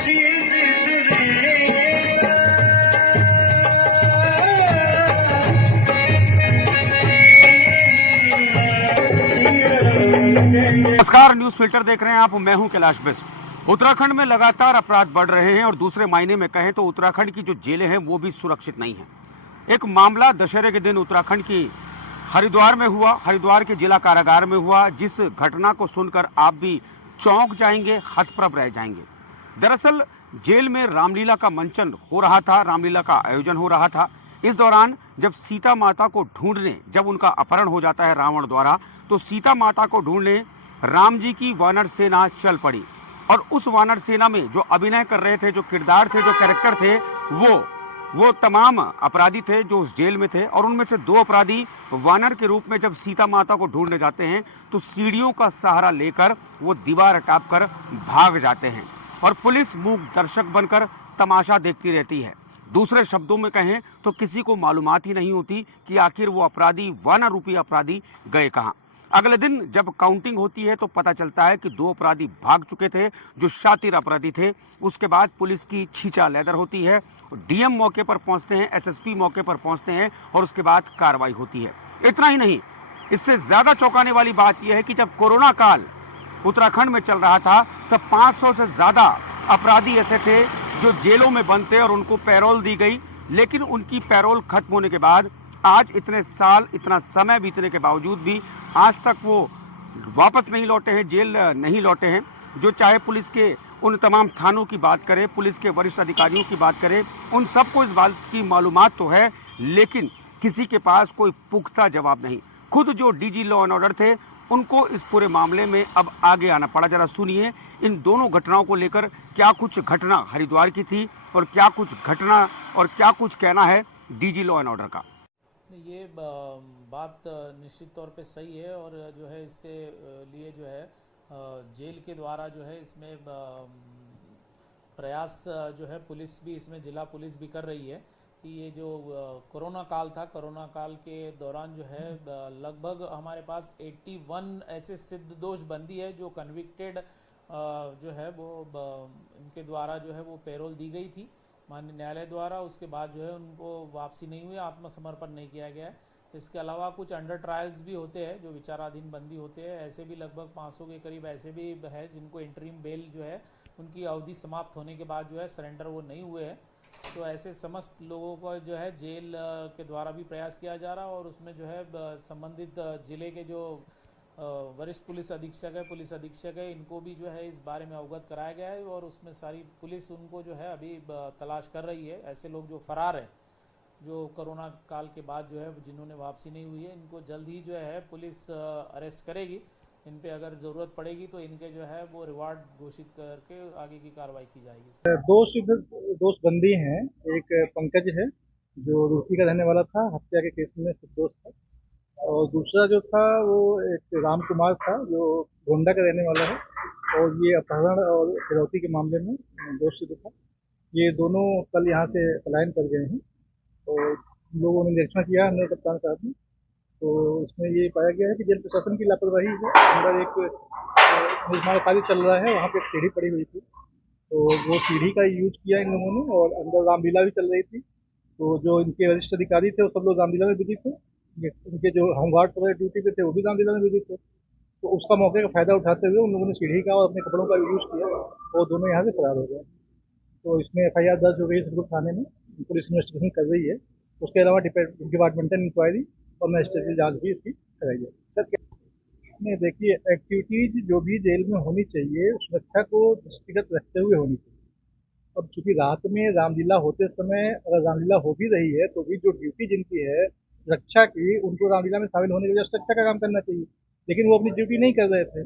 नमस्कार, news filter देख रहे हैं आप। मैं हूं कैलाश बिस्ट। उत्तराखंड में लगातार अपराध बढ़ रहे हैं और दूसरे मायने में कहें तो उत्तराखंड की जो जेलें हैं वो भी सुरक्षित नहीं हैं। एक मामला दशहरे के दिन उत्तराखंड की हरिद्वार में हुआ, हरिद्वार के जिला कारागार में हुआ, जिस घटना को सुनकर आप भी चौंक जाएंगे, हतप्रभ रह जाएंगे। दरअसल जेल में रामलीला का मंचन हो रहा था, रामलीला का आयोजन हो रहा था। इस दौरान जब सीता माता को ढूंढने, जब उनका अपहरण हो जाता है रावण द्वारा, तो सीता माता को ढूंढने राम जी की वानर सेना चल पड़ी। और उस वानर सेना में जो अभिनय कर रहे थे, जो किरदार थे, जो कैरेक्टर थे, वो तमाम अपराधी थे जो उस जेल में थे। और उनमें से 2 अपराधी वानर के रूप में जब सीता माता को ढूंढने जाते हैं तो सीढ़ियों का सहारा लेकर वो दीवार हटाप कर भाग जाते हैं और पुलिस मूक दर्शक बनकर तमाशा देखती रहती है। दूसरे शब्दों में कहें तो किसी को मालूमात ही नहीं होती कि आखिर वो अपराधी, वानर रूपी अपराधी, गए कहां। अगले दिन जब काउंटिंग होती है तो पता चलता है कि 2 अपराधी भाग चुके थे जो शातिर अपराधी थे। उसके बाद पुलिस की छींचा लेदर होती है, डीएम मौके पर पहुंचते हैं, एसएसपी मौके पर पहुंचते हैं और उसके बाद कार्रवाई होती है। इतना ही नहीं, इससे ज्यादा चौंकाने वाली बात यह है कि जब कोरोना काल उत्तराखंड में चल रहा था तब 500 से ज्यादा अपराधी ऐसे थे जो जेलों में बंद थे और उनको पैरोल दी गई। लेकिन उनकी पैरोल खत्म होने के बाद आज इतने साल, इतना समय बीतने के बावजूद भी आज तक वो वापस नहीं लौटे हैं, जेल नहीं लौटे हैं। जो चाहे पुलिस के उन तमाम थानों की बात करें, पुलिस के वरिष्ठ अधिकारियों की बात करें, उन सबको इस बात की मालूमात तो है, लेकिन किसी के पास कोई पुख्ता जवाब नहीं। खुद जो डीजी लॉ एंड ऑर्डर थे उनको इस पूरे मामले में अब आगे आना पड़ा। जरा सुनिए इन दोनों घटनाओं को लेकर क्या कुछ घटना हरिद्वार की थी और क्या कुछ घटना और क्या कुछ कहना है डीजी लॉ एंड ऑर्डर का। ये बात निश्चित तौर पे सही है और जो है इसके लिए जो है जेल के द्वारा जो है इसमें प्रयास जो है पुलिस भी, इसमें जिला पुलिस भी कर रही है कि ये जो कोरोना काल था, कोरोना काल के दौरान जो है लगभग हमारे पास 81 ऐसे सिद्ध दोष बंदी है जो कन्विक्टेड जो है वो इनके द्वारा जो है वो पैरोल दी गई थी माननीय न्यायालय द्वारा। उसके बाद जो है उनको वापसी नहीं हुई, आत्मसमर्पण नहीं किया गया है। इसके अलावा कुछ अंडर ट्रायल्स भी होते हैं जो विचाराधीन बंदी होते हैं, ऐसे भी लगभग 500 के करीब ऐसे भी है जिनको इंटरिम बेल जो है उनकी अवधि समाप्त होने के बाद जो है सरेंडर वो नहीं हुए हैं। तो ऐसे समस्त लोगों को जो है जेल के द्वारा भी प्रयास किया जा रहा है और उसमें जो है संबंधित जिले के जो वरिष्ठ पुलिस अधीक्षक है, इनको भी जो है इस बारे में अवगत कराया गया है और उसमें सारी पुलिस उनको जो है अभी तलाश कर रही है। ऐसे लोग जो फरार है, जो कोरोना काल के बाद जो है जिन्होंने वापसी नहीं हुई है, इनको जल्द ही जो है पुलिस अरेस्ट करेगी। इन पे अगर जरूरत पड़ेगी तो इनके जो है वो रिवार्ड घोषित करके आगे की कार्रवाई की जाएगी। 2 सिद्ध दोष बंदी हैं। एक पंकज है जो रुड़की का रहने वाला था, हत्या के केस में दोष था, और दूसरा जो था वो एक राम कुमार था जो गोंडा का रहने वाला है और ये अपहरण और फिरौती के मामले में दोष सिद्ध था। ये दोनों कल यहाँ से पलायन कर गए हैं और लोगों ने निरीक्षण किया हमने कप्तान साहब ने, तो इसमें ये पाया गया है कि जेल प्रशासन की लापरवाही है। अंदर एक निर्माण कार्य चल रहा है, वहाँ पे एक सीढ़ी पड़ी हुई थी, तो वो सीढ़ी का यूज किया इन लोगों ने और अंदर रामलीला भी चल रही थी। तो जो इनके वरिष्ठ अधिकारी थे वो सब लोग रामलीला में बिजी थे, उनके जो होमगार्ड्स वगैरह ड्यूटी पे थे वो भी रामलीला में बिजी थे। तो उसका मौके का फायदा उठाते हुए उन लोगों ने सीढ़ी का और अपने कपड़ों का यूज किया और दोनों यहाँ से फरार हो गए। तो इसमें FIR दर्ज हो गई सिरपुर थाने में, पुलिस इन्वेस्टिगेशन कर रही है। उसके अलावा डिपार्टमेंटल इंक्वायरी और मजिस्ट्रेटरी जांच भी इसकी कराई है। सर नहीं, देखिए एक्टिविटीज जो भी जेल में होनी चाहिए सुरक्षा को दृष्टिगत रखते हुए होनी चाहिए। अब चूंकि रात में रामलीला होते समय अगर रामलीला हो भी रही है तो भी जो ड्यूटी जिनकी है रक्षा की, उनको रामलीला में शामिल होने के लिए सुरक्षा का काम करना चाहिए, लेकिन वो अपनी ड्यूटी नहीं कर रहे थे।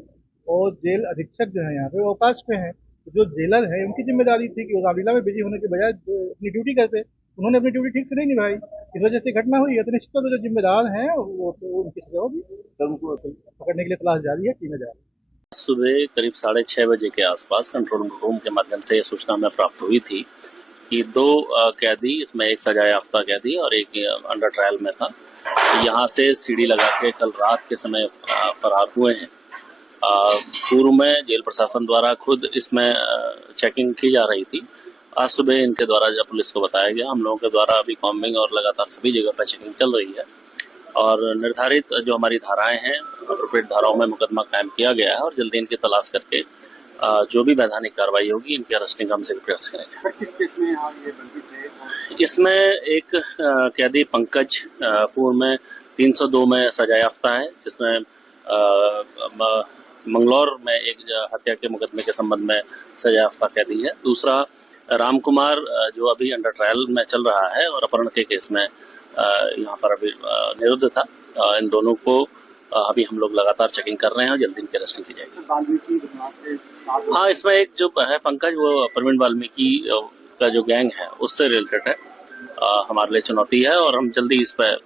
और जेल अधीक्षक जो है यहाँ पे वो अवकाश पे हैं, तो जो जेलर है उनकी जिम्मेदारी थी कि वो रामलीला में बिजी होने के बजाय अपनी ड्यूटी करते। उन्होंने अपनी ड्यूटी ठीक से नहीं निभाई, इस वजह से घटना हुई है। तो निश्चित तौर पर जो जिम्मेदार हैं वो तो उनकी सजा होगी। सर उनको पकड़ने के लिए तलाश जारी है, टीमें जा रही है। सुबह करीब 6:30 बजे के आसपास कंट्रोल रूम के माध्यम से सूचना में प्राप्त हुई थी कि 2 कैदी, इसमें एक सजा याफ्ता कैदी और एक अंडर ट्रायल में था, यहाँ से सीढ़ी लगा के कल रात के समय फरार हुए हैं। पूर्व में जेल प्रशासन द्वारा खुद इसमें चेकिंग की जा रही थी। आज सुबह इनके द्वारा जब पुलिस को बताया गया, हम लोगों के द्वारा अभी कॉम्बिंग और लगातार सभी जगह पर चेकिंग चल रही है और निर्धारित जो हमारी धाराएं हैं, अप्रोप्रिएट धाराओं में मुकदमा कायम किया गया है और जल्दी इनकी तलाश करके जो भी वैधानिक कार्रवाई होगी इनकी अरेस्टिंग हम से प्रयास करेंगे। किस केस में यहाँ ये बंदी थे? इसमें एक कैदी पंकज पूर्व में 302 में सजा याफ्ता है, जिसमें मंगलौर में एक हत्या के मुकदमे के संबंध में सजा याफ्ता कैदी है। दूसरा राम कुमार जो अभी अंडर ट्रायल में चल रहा है और अपहरण के केस में यहाँ पर अभी निरुद्ध था। इन दोनों को अभी हम लोग लगातार चेकिंग कर रहे हैं और जल्दी इनकी अरेस्टिंग की जाएगी। हाँ, इसमें एक जो है पंकज, वो प्रवीण वाल्मीकि का जो गैंग है उससे रिलेटेड है। हमारे लिए चुनौती है और हम जल्दी इस पर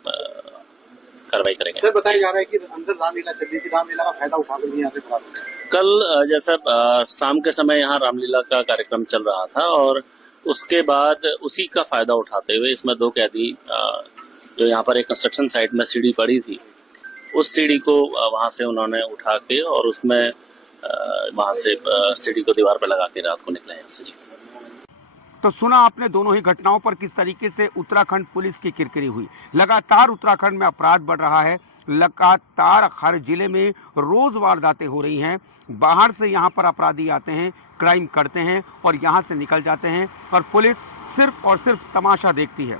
कार्रवाई करेंगे। सर, बताया जा रहा है कि अंदर रामलीला चल रही थी, रामलीला का फायदा उठा कर यहाँ से फरार हो गए। कल जैसा शाम के समय यहाँ रामलीला का कार्यक्रम चल रहा था और उसके बाद उसी का फायदा उठाते हुए इसमें दो कैदी जो यहाँ पर एक कंस्ट्रक्शन साइट में सीढ़ी पड़ी थी, उस सीढ़ी को वहां से उन्होंने उठा के और उसमें वहां से सीढ़ी को दीवार पर लगा के रात को निकले यहाँ से। जी, तो सुना आपने दोनों ही घटनाओं पर किस तरीके से उत्तराखंड पुलिस की किरकिरी हुई। लगातार उत्तराखंड में अपराध बढ़ रहा है, लगातार हर जिले में रोज वारदातें हो रही हैं। बाहर से यहाँ पर अपराधी आते हैं, क्राइम करते हैं और यहाँ से निकल जाते हैं और पुलिस सिर्फ और सिर्फ तमाशा देखती है।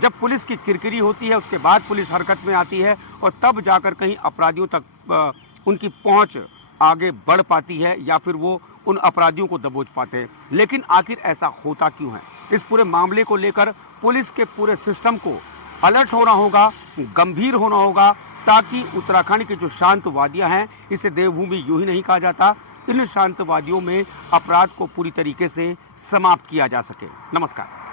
जब पुलिस की किरकिरी होती है उसके बाद पुलिस हरकत में आती है और तब जाकर कहीं अपराधियों तक उनकी पहुँच आगे बढ़ पाती है या फिर वो उन अपराधियों को दबोच पाते हैं। लेकिन आखिर ऐसा होता क्यों है? इस पूरे मामले को लेकर पुलिस के पूरे सिस्टम को अलर्ट होना होगा, गंभीर होना होगा, ताकि उत्तराखंड की जो शांतवादियां हैं, इसे देवभूमि यूं ही नहीं कहा जाता, इन शांतवादियों में अपराध को पूरी तरीके से समाप्त किया जा सके। नमस्कार।